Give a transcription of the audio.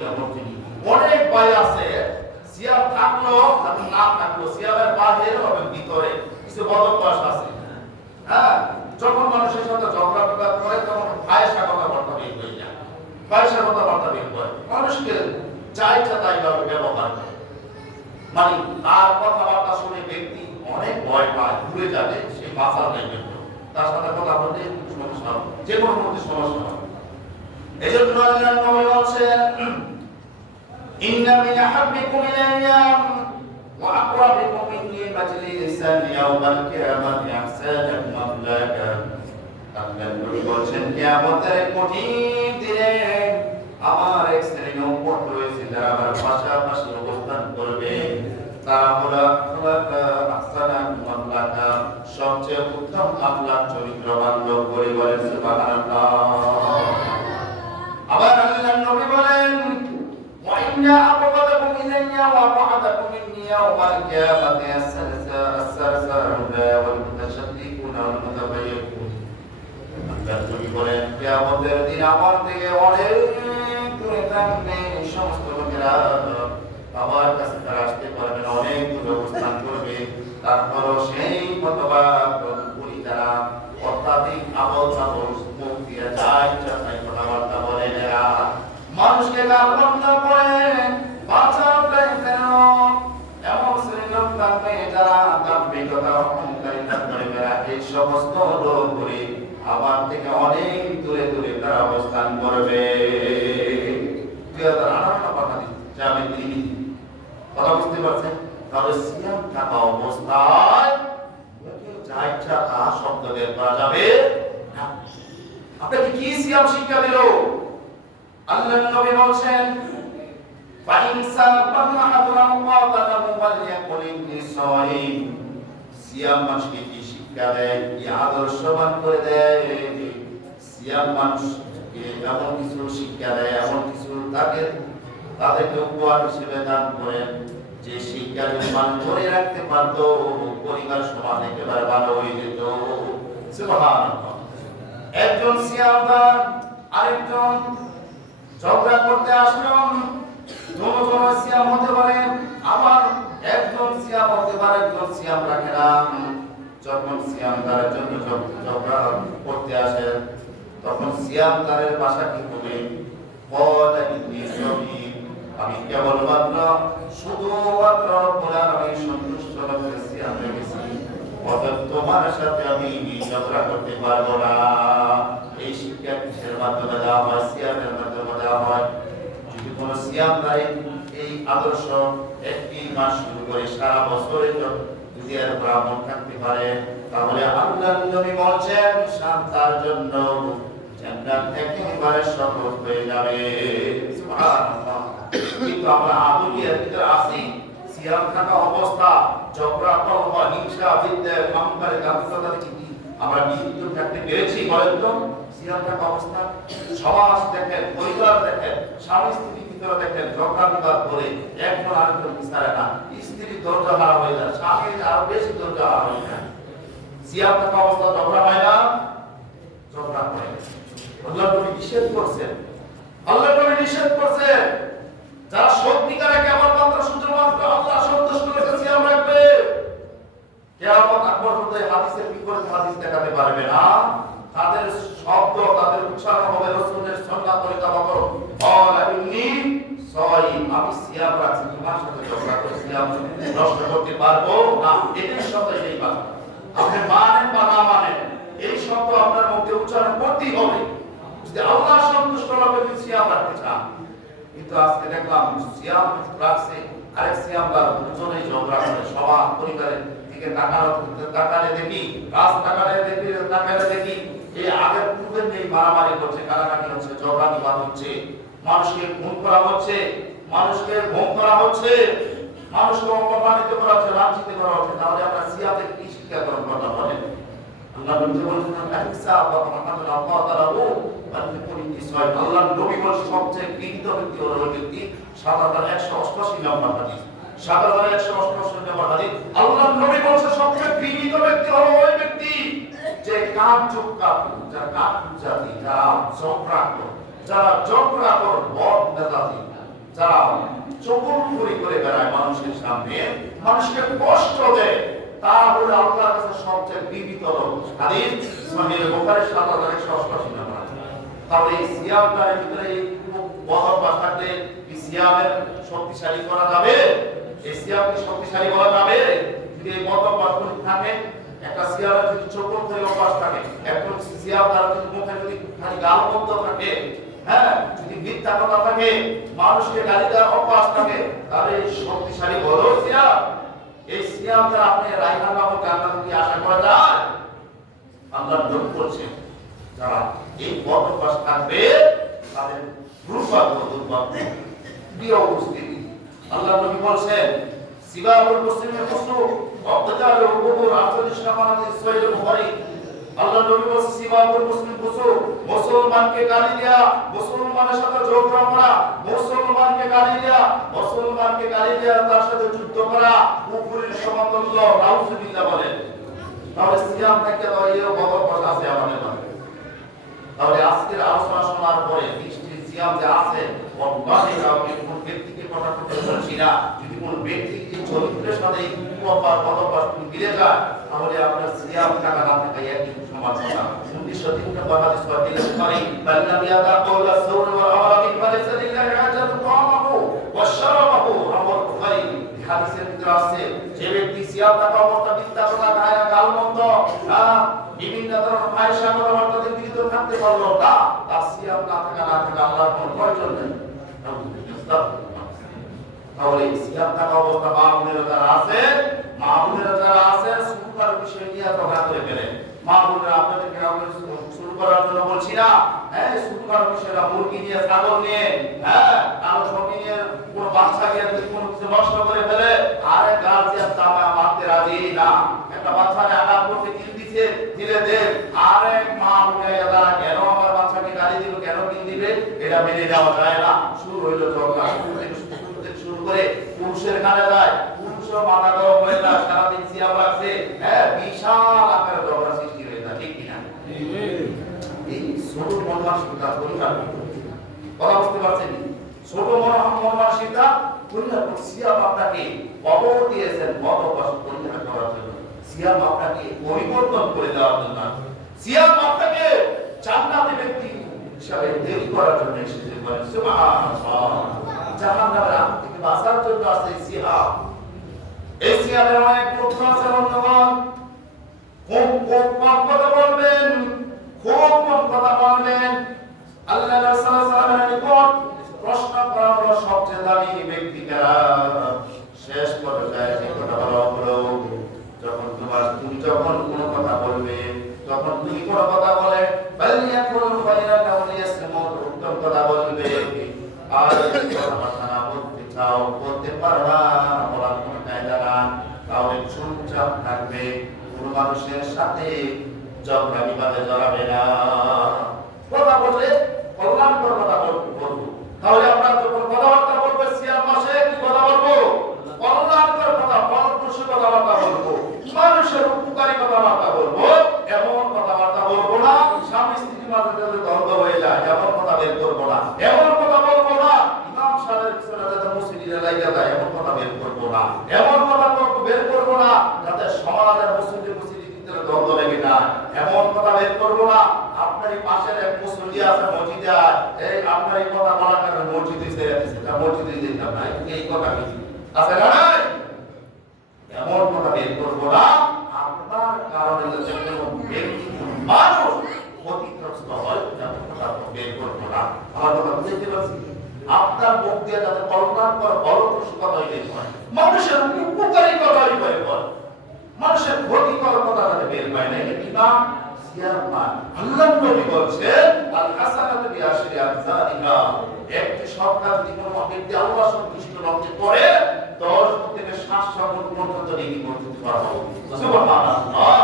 অনেক ভাই আছে সিয়াম থাকলো এবং না থাকলো সিয়ামের বাহির হবে ভিতরে কিছু বদভ্যাস আছে। হ্যাঁ, যখন মানুষের সাথে ঝগড়া বিবাদ করে তখন ফায়সা কথাবার্তা বের হয়ে যায়, ফায়সা কথাবার্তা বের করে, মানুষকে যা ইচ্ছা তাই ভাবে ব্যবহার করে। মানে তার কথাবার্তা শুনে ব্যক্তি অনেক ভয় পায়, ঘুরে যাবে, সে বাঁচার নেবে, তার সাথে কথা বলতে সমস্যা হবে, যে কোনো মধ্যে সমস্যা হবে। এই জন্য আল্লাহ নবী বলছেন ইন্না মিন আহাব্বিকুম ইলাইয়া ওয়া আকরাবিকুম মিন্নি মাজলিসান ইয়াওমাল কিয়ামাতি আহসানুকুম আমলাকা। আল্লাহ নবী বলছেন কিয়ামতের কঠিন দিনে আমার এক শ্রেণীর উম্মত রয়েছে যারা আমার পাশাপাশি অবস্থান করবে, তারা হলো আহসানুকুম আমলাকা, সবচেয়ে উত্তম আখলাক চরিত্রবান লোক। বলেন সুবহানাল্লাহ। আবার আল্লাহ নবী বলেন ওয়া ইন্না আবগাদাকুম ইলাইয়া ওয়া আবগাদাকুম মিন্নি ইয়াওমাল কিয়ামাতি as-sarsaruনা ওয়াল মুতাশাদ্দিকুনা ওয়াল মুতাবায়্যিকুন। আল্লাহ নবী বলেন কিয়ামতের দিন আমার থেকে অনেক দূরে থাকবে সমস্ত লোকেরা, আমার কাছে তারা আসতে পারবে না, অনেক দূরে অবস্থান করবে, তারপরও সেই মতবাদ করি যারা অত্যাধিক আবল তাবল মুখ দিয়ে যায় চাই কথাবার্তা বলে, এরা মানুষকে গালমন্দ করে বাঁচাও কেন। এমন শ্রেণীর লোক থাকবে যারা দাম্ভিকতা অহংকারী থাকবে, এরা এই সমস্ত লোক করে আমার থেকে অনেক দূরে দূরে তারা অবস্থান করবে। 2018 কথা যাবে তিনি কথা বুঝতে পারছেন? তাহলে সিয়াম থাকা অবস্থায় যা ইচ্ছা তা শব্দ বের করা যাবে না। আপনাকে কি সিয়াম শিক্ষা দিল? আল্লাহর নবী বলছেন ফাইনসা বামাহাদুরাম ওয়াদালাহু ওয়ালিয়াকুল ইনসাইম। সিয়াম মানুষকে কি শিক্ষা দেয়, কি আদর্শবান করে দেয়? সিয়াম মানুষকে এমন কিছু শিক্ষা দেয়, এমন কিছু তাদেরকে উপহার হিসেবে দান করেন যে শিক্ষা যদি মানুষ ধরে রাখতে পারতো পরিবার সমাজ একেবারে ভালো হয়ে যেত। সুবহানাল্লাহ। একজন সিয়ামদার আরেকজন ঝগড়া করতে আসলাম, দুজন সিয়াম হতে পারে, আবার একজন সিয়াম হতে পারে, একজন সিয়াম রাখে না। যখন সিয়ামদারের জন্য ঝগড়া করতে আসে তখন সিয়ামদারের ভাষা কি হবে? আমি কেবলমাত্র শুধুমাত্র রব্বুল আলামিন সন্তুষ্ট হতে সিয়াম রেখেছি, অতএব তোমার সাথে আমি ঝগড়া করতে পারবো না। এই শিক্ষা কিসের মাধ্যমে দেওয়া হয়? সিয়ামের মাধ্যমে দেওয়া হয়। যদি কোনো সিয়ামদারি এই আদর্শ একটি মাস শুরু করে সারা বছরের যদি এর ব্রাহ্মণ থাকতে পারে, তাহলে আল্লাহ নবী বলছেন তার জন্য জান্নাত একেবারে সহজ হয়ে যাবে। সুবহানাল্লাহ। কিন্তু আমরা আদুলিয়ার ভিতরে আছি, সিয়াম থাকা অবস্থা ঝগড়া কলহ হিংসা বিদ্যা কামকারে গামসাটা দেখি আমরা বিদ্যুৎ থাকতে পেরেছি? বলেন তো। সিয়াম থাকা অবস্থা সমাজ দেখেন, পরিবার দেখেন, স্বামী স্ত্রীর ভিতরে দেখেন ঝগড়া বিবাদ করে একজন আরেকজন বিচারে না, স্ত্রী দরজা হারা হয়ে যায়, স্বামী আরো বেশি দরজা হারা হয়ে যায়। সিয়াম থাকা অবস্থা ঝগড়া হয় না? ঝগড়া হয়। আল্লাহ নবী নিষেধ করছেন, আল্লাহ নবী নিষেধ করছেন যারা সত্যিকারে কেবলমাত্র শুধুমাত্র আল্লাহ সন্তুষ্ট রেখে সিয়াম রাখবে, কিয়ামত আগ পর্যন্ত এই হাদিসের বিপরীত হাদিস দেখাতে পারবে না। তাদের শব্দ, তাদের উচ্চারণ হবে রাসূলের সুন্নাত তরিকা মতো, ক্বালা ইন্নী সাইম, আমি সিয়াম রাখছি, তোমার সাথে ঝগড়া করে সিয়াম নষ্ট করতে পারবো না। এটাই শব্দ, এটাই কথা। আপনি মানেন বা না মানেন, এই শব্দ আপনার মুখে উচ্চারণ করতেই হবে যদি আল্লাহ সন্তুষ্ট হবে সিয়াম রাখতে চান। কিন্তু আজকে দেখলাম সিয়াম রাখছে, আরেক সিয়ামদার দুজনেই ঝগড়া করে, সবার পরিবারের দিকে তাকালে দেখি, তাকালে দেখি এই আগের পূর্বের নেই মারামারি করছে, কারাকারি হচ্ছে, ঝগড়া বিবাদ হচ্ছে, মানুষকে খুন করা হচ্ছে, মানুষকে ভোগ করা হচ্ছে, মানুষকে অপমানিত করা হচ্ছে, লাঞ্ছিত করা হচ্ছে। তাহলে আমরা সিয়ামে কি শিক্ষা গ্রহণ করলাম বলেন? আল্লাহ নবী বলেছেন আহসা ওয়া মাহামাদুল আল্লাহ তাআলা ও আল্লাহ নবী বলেছেন সবচেয়ে ঘৃণিত ব্যক্তি হলো ওই ব্যক্তি, ৭১৮৮ নম্বর হাদিস, ৭১৮৮ নম্বর হাদিস। আল্লাহ নবী বলেছেন সবচেয়ে ঘৃণিত ব্যক্তি হলো ওই ব্যক্তি যে কাম চুপকা, যারা কাম জাতি, যারা ঝগড়া করে, বদ মেজাজি, যারা চকুরখুরি করে বেড়ায় মানুষের সামনে, মানুষকে কষ্ট দেয়, তারা হলো আল্লাহর কাছে সবচেয়ে বিবিত লোক। হাদিস সহিহ বুখারী ৭,১৮৮ নম্বর। তাহলে এই সিয়ামটার ভিতরে এই বদভ্যাস থাকলে এই সিয়ামের শক্তিশালী করা যাবে? এই সিয়ামকে শক্তিশালী করা যাবে যদি এই বদভ্যাস থাকে? একটা সিয়ামের যদি চকুরখুরি অভ্যাস থাকে, একটা সিয়াম তার যদি মুখে যদি খালি গালমন্দ থাকে, হ্যাঁ, যদি মিথ্যা কথা থাকে, মানুষকে গালি দেওয়ার অভ্যাস থাকে, তাহলে শক্তিশালী হলো সিয়াম? এই সিয়াম দ্বারা আপনি রায়হান নামক জান্নাত কি আশা করা যায়? আল্লাহ নবী বলছেন যারা এই বদভ্যাস থাকবে তাদের দুর্ভাগ্য। প্রিয় উপস্থিতি, আল্লাহ নবী বলছেন সিবাবুল মুসলিমের ফুসুক ওয়াক্তালুল কুবুর 48 নম্বর হাদিস সহিহ বুখারী। আল্লাহ নবী বলেছেন সিবাবুল মুসলিম ফুসুক, মুসলমানকে গালি দেয়া, মুসলমানের সাথে ঝগড়া করা, মুসলমানকে গালি দেয়া, মুসলমানকে গালি দেয়া, তার সাথে যুদ্ধ করা কুফরের সমতুল্য। নাউজুবিল্লাহ বলেন। তাহলে সিয়াম থেকে তো এই বদভ্যাস আছে আমাদের মধ্যে। তাহলে আজকের আলোচনা শোনার পরে বৃষ্টির সিয়াম যে আছে, অজ্ঞানী কাউকে কোন ব্যক্তিকে কথা করতে বলছি না, যদি কোন ব্যক্তি এই চরিত্রের সাথে এই কুঅভ্যাস বদভ্যাস মিলে যায়, তাহলে আপনার সিয়াম টাকা না থাকে একই সমাজ কথা। 1903 নম্বর হাদিস পড়তে পারি, বাল্লাম ইয়াদা কওলা সাওর ওয়াল আমাল বিহি ফালাইসা লিল্লাহি হাজাতু তাআমাহু ওয়া শারাবাহু। রাওয়াল বুখারী। হাদিসের ভিতরে আছে যে ব্যক্তি সিয়াম টাকা অবস্থা মিথ্যা কথা গায়া গালমন্দ, বিভিন্ন ধরনের ফাহিশা কথাবার্তাতে পীড়িত থাকতে পারলো না, তার সিয়াম না থাকা আল্লাহর কোনো প্রয়োজন নেই। তাহলে সিয়াম থাকা অবস্থা মা বোনেরা যারা আছে শুরু করার বিষয় নিয়ে কথা করে ফেলেন। মা বোনেরা আপনাদেরকে শুরু করার জন্য বলছি না, হ্যাঁ, শুরু করার বিষয়টা মুরগি নিয়ে, ছাগল নিয়ে, হ্যাঁ, কালো সবজি নিয়ে, কোন বাচ্চাকে যদি কোনো কিছু নষ্ট করে ফেলে, আরে গার্জিয়ান তাকে মারতে রাজি না। একটা বাচ্চাকে আঘাত করতে কিল দিছে, দিলে দেখ, আরে মা বোনেরা কেন আমার বাচ্চাকে গালি দিল, কেন কিল দিবে, এটা মেনে যাওয়া যায় না। শুরু হইলো ঝগড়া। শুরু করে পুরুষের কানে যায়, পুরুষও মাথা গরম হয়ে যায়, সারাদিন সিয়াম রাখছে, হ্যাঁ, বিশাল আকারে ঝগড়া সৃষ্টি হয়ে যায়। ঠিক কিনা? এই ছোট মনমানসিকতা পরিহার কথা বুঝতে পারছেন? ছোট মনমানসিকতা পরিহার করতে সিয়াম আপনাকে অবর দিয়েছেন বদভ্যাস পরিহার করার জন্য, সিয়াম আপনাকে পরিবর্তন করে দেওয়ার জন্য, সিয়াম আপনাকে জান্নাতি ব্যক্তি হিসাবে তৈরি করার জন্য এসেছে। বলেন সুবহানাল্লাহ। জাহান্নামের আগুন থেকে বাঁচার জন্য আছে সিয়াম। এই সিয়ামের অনেক গুরুত্ব আছে বন্ধুগণ। খুব কম কথা বলবেন, খুব কম কথা বলবেন। আল্লাহ রাসূল সাল্লাল্লাহু আলাইহি ওয়াসাল্লাম প্রশ্ন করা হলো সবচেয়ে দামি ব্যক্তি কারা? শেষ পর্যায়ে যে কথা বলা হলো, তুমি যখন কোনো কথা বলবে, তখন তুমি কোনো কথা বলে বালিয়াকুল খায়রান আও লিয়াসমুত, উত্তম কথা বলবে। আর কথা না বলতে চাও, বলতে পারো না, বলার কোনো কায়দা না, তাহলে চুপচাপ থাকবে। কোন মানুষের সাথে ঝগড়া বিবাদে জড়াবে না। কথা বললে কল্যাণকর কথা বলবো। তাহলে আমরা যখন কথাবার্তা বলবো সিয়াম মাসে কি কথা বলবো? কল্যাণকর কথা, ফলপ্রসূ কথাবার্তা বলবো, মানুষের উপকারী কথাবার্তা বলবো। এমন কথাবার্তা বলবো না স্বামী স্ত্রীর মাঝে যাতে দ্বন্দ্ব হয়ে যায়, এমন কথা বের করবো না। এমন কথা বলবো না ইমাম সাহেবের পিছনে যাতে মসজিদে লাগিয়ে যায়, এমন কথা বের করবো না। এমন কথা বের করবো না যাতে সমাজের মসজিদে ভিতরে দ্বন্দ্ব লেগে যায়, এমন কথা বের করবো না। আপনার পাশের এক মুসল্লি আছে মসজিদে, এই আপনার এই কথা বলার কারণে মসজিদে ছেড়ে দিচ্ছে, তা মসজিদে যেতাম না, এই কথা বেশি আছে না? এমন কথা বের করবো না আপনার কারণে যাতে কোনো ব্যক্তি, মানুষ ক্ষতিগ্রস্ত হয়, এমন কথা বের করবো না। আমার কথা বুঝতে পারছি? আপনার মুখ দিয়ে যাতে কল্যাণকর ফলপ্রসূ কথাই বের হয়, মানুষের উপকারী কথাই বের হয়, মানুষের ক্ষতিকর কথা যাতে বের হয় না। এটা ইমাম সিয়াম মান। আল্লাহর নবী বলছেন আল হাসানাতু বিআশরি আমসালিহা, একটি সৎ কাজ যদি কোনো ব্যক্তি আল্লাহ সন্তুষ্ট লক্ষ্যে করে, 10 থেকে 700 গুণ পর্যন্ত নেকি করতে পারবে। সুবহানাল্লাহ।